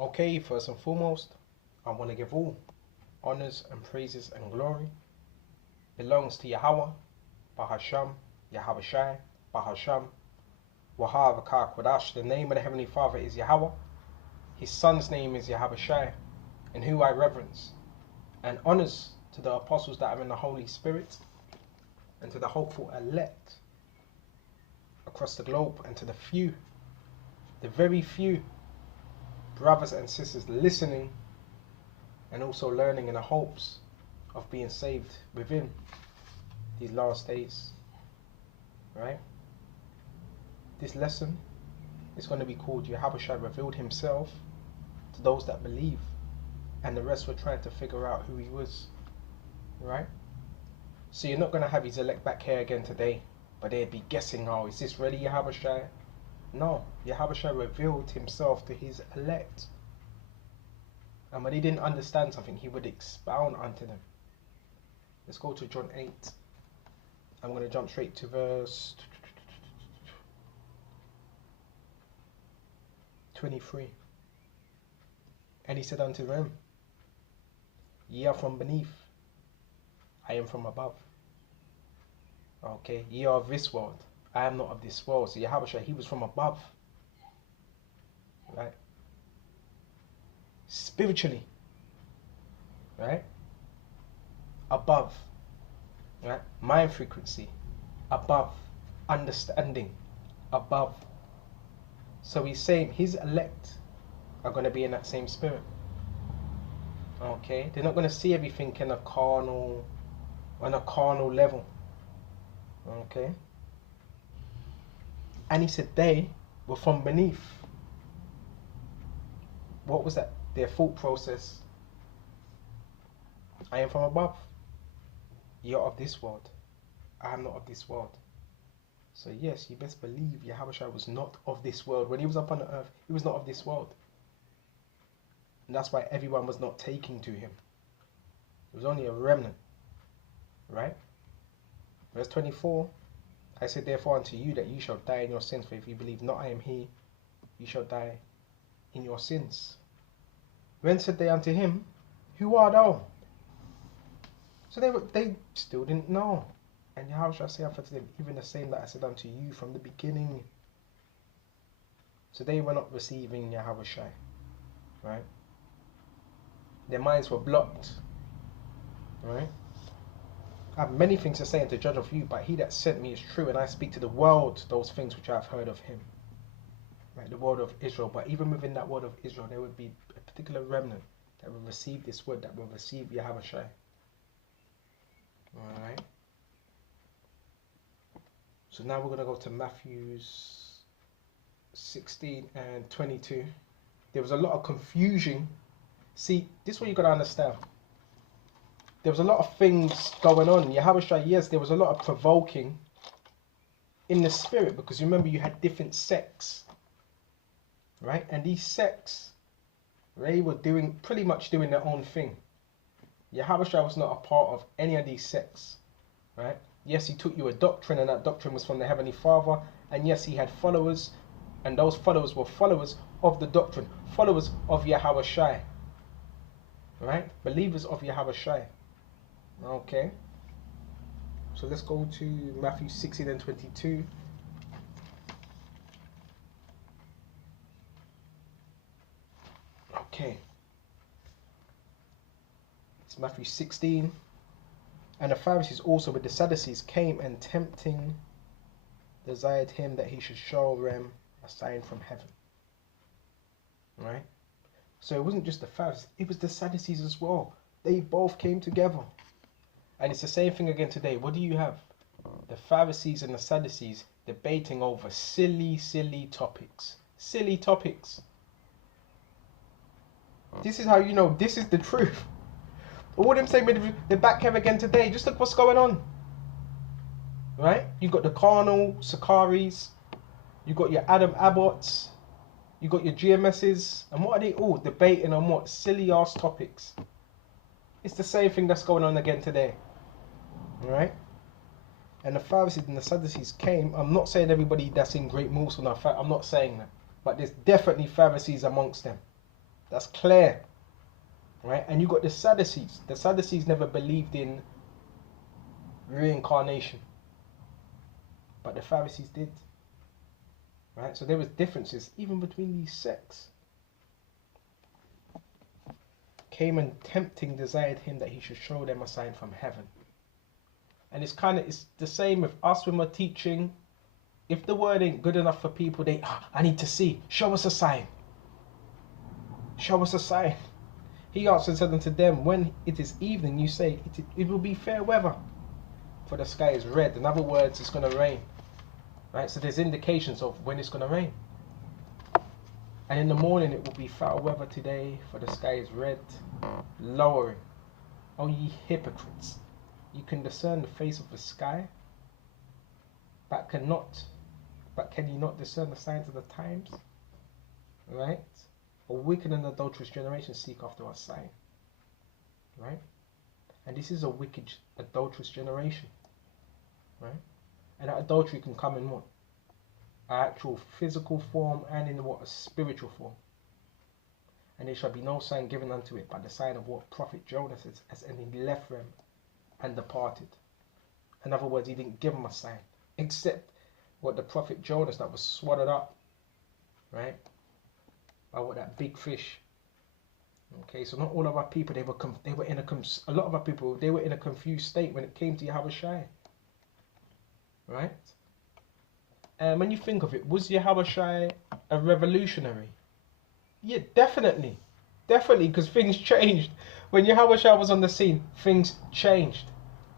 Okay, first and foremost, I want to give all honors and praises and glory belongs to Yahweh, Bahasham, Yahawashi, Bahasham, Wahab Kodash. The name of the Heavenly Father is Yahweh. His Son's name is Yahawashi, in who I reverence. And honors to the apostles that are in the Holy Spirit, and to the hopeful elect across the globe, and to the few, the very few brothers and sisters listening and also learning in the hopes of being saved within these last days. Right? This lesson is going to be called Yahawashi revealed himself to those that believe, and the rest were trying to figure out who he was. Right? So you're not going to have his elect back here again today, but they'd be guessing, oh, is this really Yahawashi? No, Yahawashi revealed himself to his elect. And when he didn't understand something, he would expound unto them. Let's go to John 8. I'm going to jump straight to verse 23. And he said unto them, ye are from beneath, I am from above. Okay, ye are of this world, I am not of this world. So Yahawashi, he was from above. Right? Spiritually. Right? Above. Right? Mind frequency. Above. Understanding. Above. So he's saying his elect are going to be in that same spirit. Okay? They're not going to see everything on a carnal level. Okay? And he said they were from beneath. What was that? Their thought process. I am from above. You're of this world. I am not of this world. So yes, you best believe Yahawashi was not of this world. When he was up on the earth, he was not of this world. And that's why everyone was not taking to him. It was only a remnant. Right? Verse 24. I said therefore unto you that you shall die in your sins, for if you believe not I am he, you shall die in your sins. Then said they unto him, who art thou? So they still didn't know. And Yahawashi said unto them, even the same that I said unto you from the beginning. So they were not receiving Yahawashi. Right? Their minds were blocked. Right? I have many things to say and to judge of you, but he that sent me is true, and I speak to the world those things which I have heard of him. Right, the word of Israel. But even within that word of Israel, there would be a particular remnant that will receive this word, that will receive Yahawashi. Alright. So now we're going to go to Matthew 16 and 22. There was a lot of confusion. See, this is what you've got to understand. There was a lot of things going on. Yahawashi, yes, there was a lot of provoking in the spirit, because remember you had different sects, right? And these sects, they were pretty much doing their own thing. Yahawashi was not a part of any of these sects, right? Yes, he taught you a doctrine, and that doctrine was from the Heavenly Father. And yes, he had followers, and those followers were followers of the doctrine, followers of Yahawashi, right? Believers of Yahawashi. Okay, so let's go to Matthew 16 and 22. Okay, it's Matthew 16. And the Pharisees also with the Sadducees came, and tempting desired him that he should show them a sign from heaven. Right? So it wasn't just the Pharisees, it was the Sadducees as well. They both came together. And it's the same thing again today. What do you have? The Pharisees and the Sadducees debating over silly topics. Silly topics. This is how you know this is the truth. All them saying they're back here again today. Just look what's going on. Right? You got the carnal Sakaris. You got your Adam Abbotts. You got your GMSs. And what are they all debating on? What? Silly ass topics. It's the same thing that's going on again today. Right? And the Pharisees and the Sadducees came. I'm not saying everybody that's in great moods or not. I'm not saying that. But there's definitely Pharisees amongst them. That's clear. Right? And you got the Sadducees. The Sadducees never believed in reincarnation. But the Pharisees did. Right? So there was differences even between these sects. Came and tempting desired him that he should show them a sign from heaven. And it's the same with us when we're teaching. If the word ain't good enough for people, I need to see. Show us a sign. Show us a sign. He answered and said unto them, when it is evening, you say, it will be fair weather, for the sky is red. In other words, it's going to rain. Right? So there's indications of when it's going to rain. And in the morning, it will be foul weather today, for the sky is red, lowering. O ye hypocrites, you can discern the face of the sky, but can you not discern the signs of the times? Right? A wicked and adulterous generation seek after a sign. Right? And this is a wicked, adulterous generation. Right? And that adultery can come in what? An actual physical form, and in what? A spiritual form. And there shall be no sign given unto it but the sign of what prophet Jonas is, as and he left them and departed. In other words, he didn't give them a sign, except what the prophet Jonas that was swallowed up, right? By what, that big fish. Okay, so not all of our people, a lot of our people, they were in a confused state when it came to Yahawashi. Right? And when you think of it, was Yahawashi a revolutionary? Yeah, definitely. Definitely, because things changed. When Yahawashi was on the scene, things changed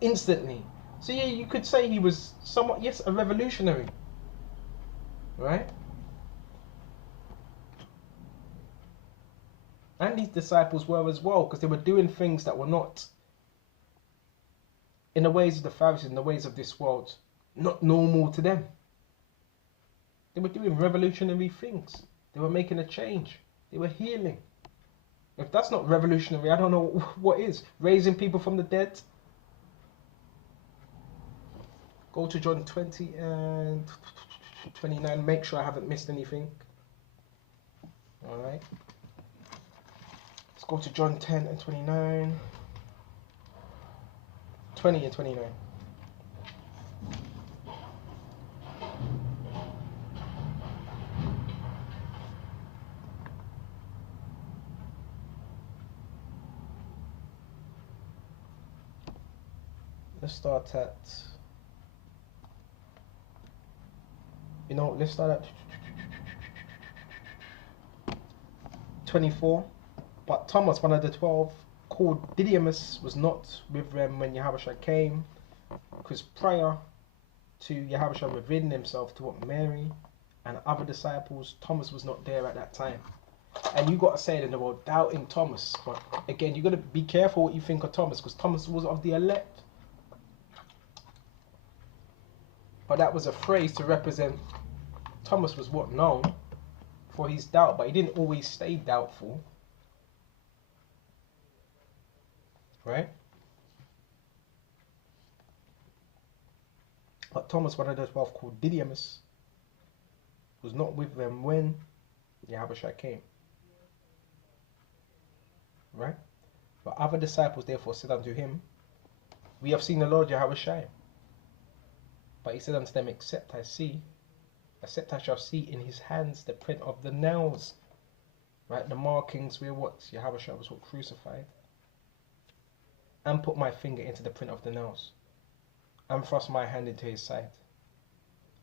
instantly. So yeah, you could say he was somewhat, yes, a revolutionary. Right? And his disciples were as well, because they were doing things that were not, in the ways of the Pharisees, in the ways of this world, not normal to them. They were doing revolutionary things. They were making a change. They were healing. If that's not revolutionary, I don't know what is. Raising people from the dead. Go to John 20 and 29. Make sure I haven't missed anything. Alright. Let's go to John 10 and 29. 20 and 29. Let's start at, let's start at 24. But Thomas, one of the 12, called Didymus, was not with them when Yahawashi came, because prior to Yahawashi revealing himself to what Mary and other disciples, Thomas was not there at that time. And you got to say it in the world, doubting Thomas. But again, you got to be careful what you think of Thomas, because Thomas was of the elect. But that was a phrase to represent Thomas was what known for his doubt, but he didn't always stay doubtful. Right? But Thomas, one of the 12, called Didymus, was not with them when Yahawashi came. Right? But other disciples therefore said unto him, we have seen the Lord Yahawashi. But he said unto them, except I shall see in his hands the print of the nails. Right? The markings where what? Yahawashi was what? Crucified. And put my finger into the print of the nails. And thrust my hand into his side.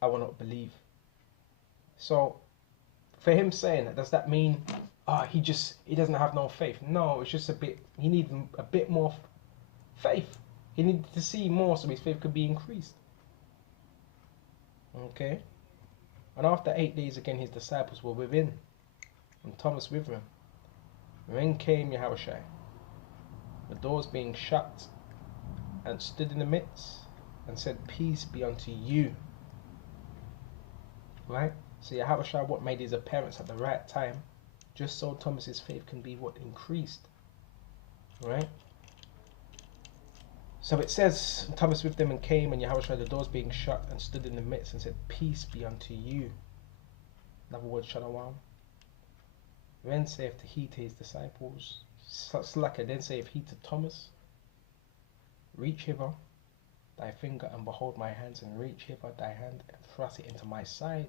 I will not believe. So, for him saying that, does that mean, he doesn't have no faith? No, it's just he needs a bit more faith. He needed to see more so his faith could be increased. Okay. And after 8 days again his disciples were within, and Thomas with them. Then came Yahawashi, the doors being shut, and stood in the midst, and said, peace be unto you. Right? So Yahawashi what made his appearance at the right time, just so Thomas's faith can be what? Increased. Right? So it says, Thomas with them and came, and Yahawashi, the doors being shut, and stood in the midst, and said, peace be unto you. In other words, shalom. Then saith he to his disciples, slacker, then saith he to Thomas, reach hither thy finger and behold my hands, and reach hither thy hand and thrust it into my side.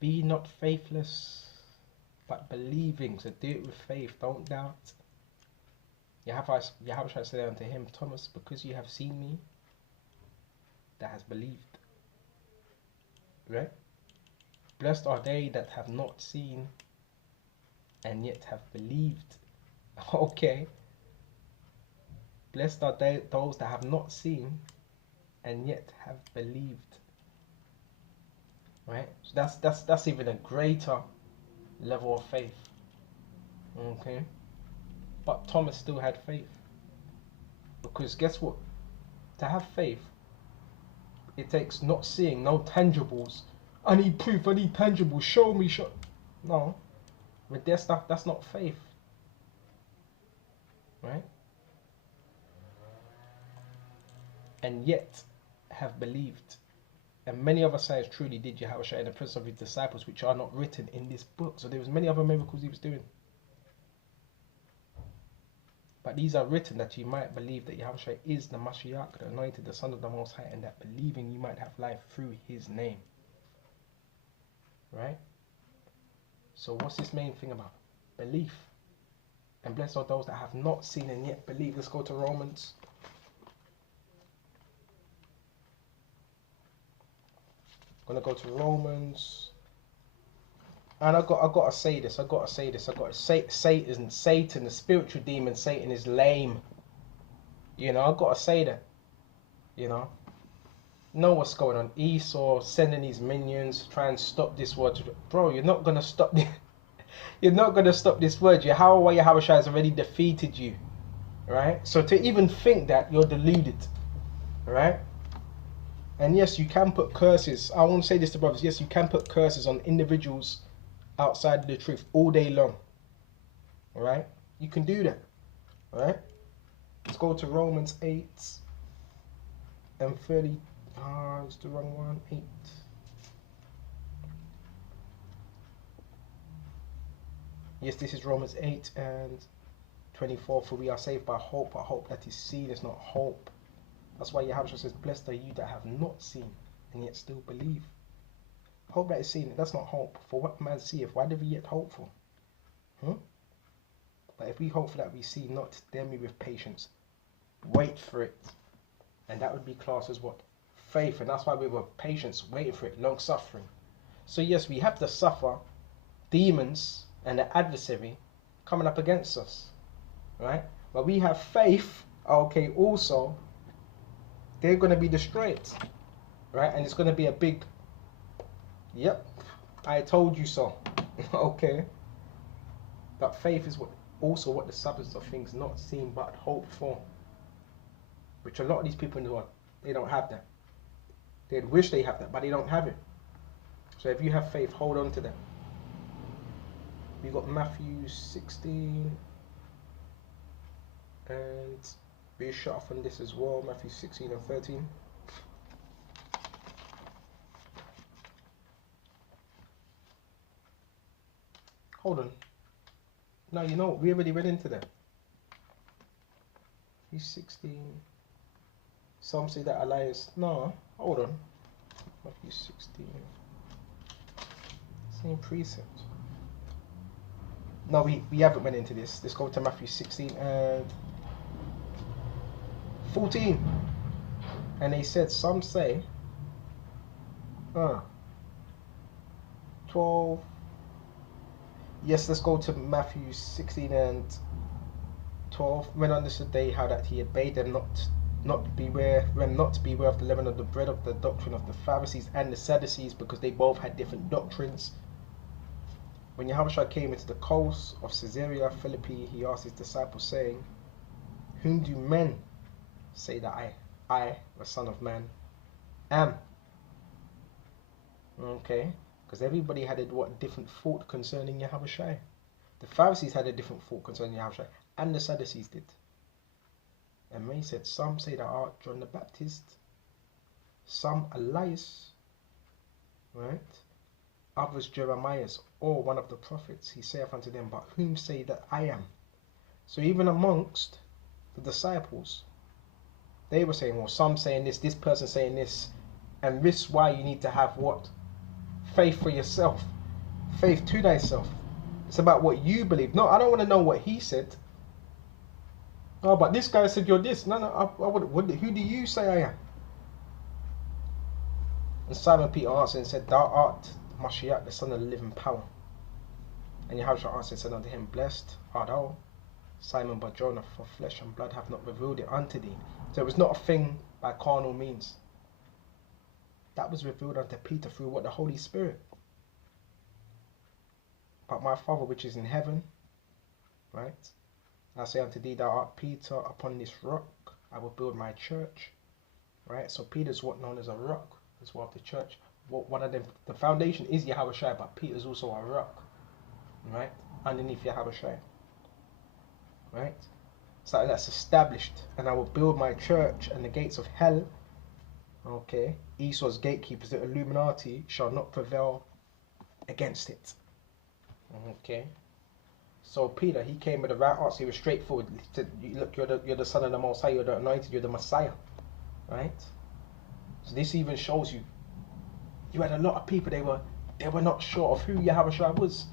Be not faithless, but believing. So do it with faith, don't doubt. Yahawashi said unto him, Thomas, because you have seen me, that has believed. Right? Blessed are they that have not seen and yet have believed. Okay. Blessed are they, those that have not seen and yet have believed. Right? So that's even a greater level of faith. Okay. But Thomas still had faith. Because guess what? To have faith, it takes not seeing, no tangibles. I need proof, I need tangibles, show me, show. No. With their stuff, that's not faith. Right? And yet have believed. And many other signs truly did Yahawashi in the presence of his disciples, which are not written in this book. So there was many other miracles he was doing. But these are written that you might believe that Yahawashi is the Mashiach, the anointed, the Son of the Most High, and that believing you might have life through his name. Right? So what's this main thing about? Belief. And blessed are those that have not seen and yet believe. Let's go to Romans. I'm gonna go to Romans. And I gotta say this. I gotta say Satan, the spiritual demon, Satan is lame. You know, I gotta say that. You know what's going on. Esau sending these minions to try and stop this word. Bro, you're not gonna stop this. You're not gonna stop this word. Yahawashi has already defeated you. Right? So to even think that, you're deluded. Right? And yes, you can put curses. I want to say this to brothers. Yes, you can put curses on individuals outside of the truth all day long. Alright? You can do that. Alright? Let's go to Romans 8 and 30. It's the wrong one. 8. Yes, this is Romans 8 and 24. For we are saved by hope, but hope that is seen is not hope. That's why Yahawashi says, blessed are you that have not seen and yet still believe. Hope that is seen, that's not hope. For what man seeth, why do we yet hope for? But if we hope for that we see not, then we with patience wait for it. And that would be classed as what? Faith. And that's why we were patience, waiting for it, long suffering. So yes, we have to suffer demons and the adversary coming up against us. Right? But we have faith, okay, also they're going to be destroyed. Right? And it's going to be a big, yep, I told you so. Okay. But faith is also what the substance of things not seen but hoped for. Which a lot of these people in the world, they don't have that. They'd wish they have that, but they don't have it. So if you have faith, hold on to that. We got Matthew 16. And we shut off on this as well. Matthew 16 and 13. Hold on. No, you know, we already read into that. He's 16. Some say that Elias. No, hold on. Matthew 16. Same precept. No, we haven't went into this. Let's go to Matthew 16 and 14. And they said, some say, 12. Yes, let's go to Matthew 16 and 12. When understood they how that he had bade them not to beware of the leaven of the bread of the doctrine of the Pharisees and the Sadducees, because they both had different doctrines. When Yahawashi came into the coast of Caesarea Philippi, he asked his disciples, saying, whom do men say that I, the Son of Man, am? Okay, because everybody had a different thought concerning Yahawashi. The Pharisees had a different thought concerning Yahawashi, and the Sadducees did. And they said, some say that art John the Baptist, some Elias, right? others Jeremiah's, or one of the prophets. He saith unto them, but whom say that I am? So even amongst the disciples, they were saying, well, some saying this person saying this. And this is why you need to have what? Faith for yourself. Faith to thyself. It's about what you believe. No, I don't want to know what he said. Oh, but this guy said you're this. No, who do you say I am? And Simon Peter answered and said, thou art Mashiach, the Son of the living power. And Yahawashi answered and said unto him, blessed art thou, Simon Bar-Jonah, for flesh and blood hath not revealed it unto thee. So it was not a thing by carnal means. That was revealed unto Peter through what? The Holy Spirit. But my Father which is in heaven, right? I say unto thee, thou art Peter, upon this rock I will build my church. Right? So Peter's what known as a rock as well of the church. One of them, the foundation is Yahawashi, but Peter's also a rock. Right? Underneath Yahawashi. Right? So that's established. And I will build my church, and the gates of hell, okay, Esau's gatekeepers, the Illuminati, shall not prevail against it. Okay. So Peter, he came with the right answer. He was straightforward. He said, look, you're the Son of the Most High, you're the anointed, you're the Messiah. Right? So this even shows you, you had a lot of people, they were not sure of who Yahawashi was.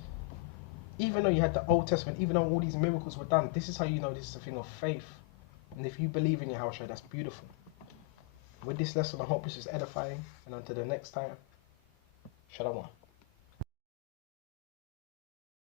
Even though you had the Old Testament, even though all these miracles were done, this is how you know this is a thing of faith. And if you believe in Yahawashi, that's beautiful. With this lesson, I hope this is edifying. And until the next time, Shalom.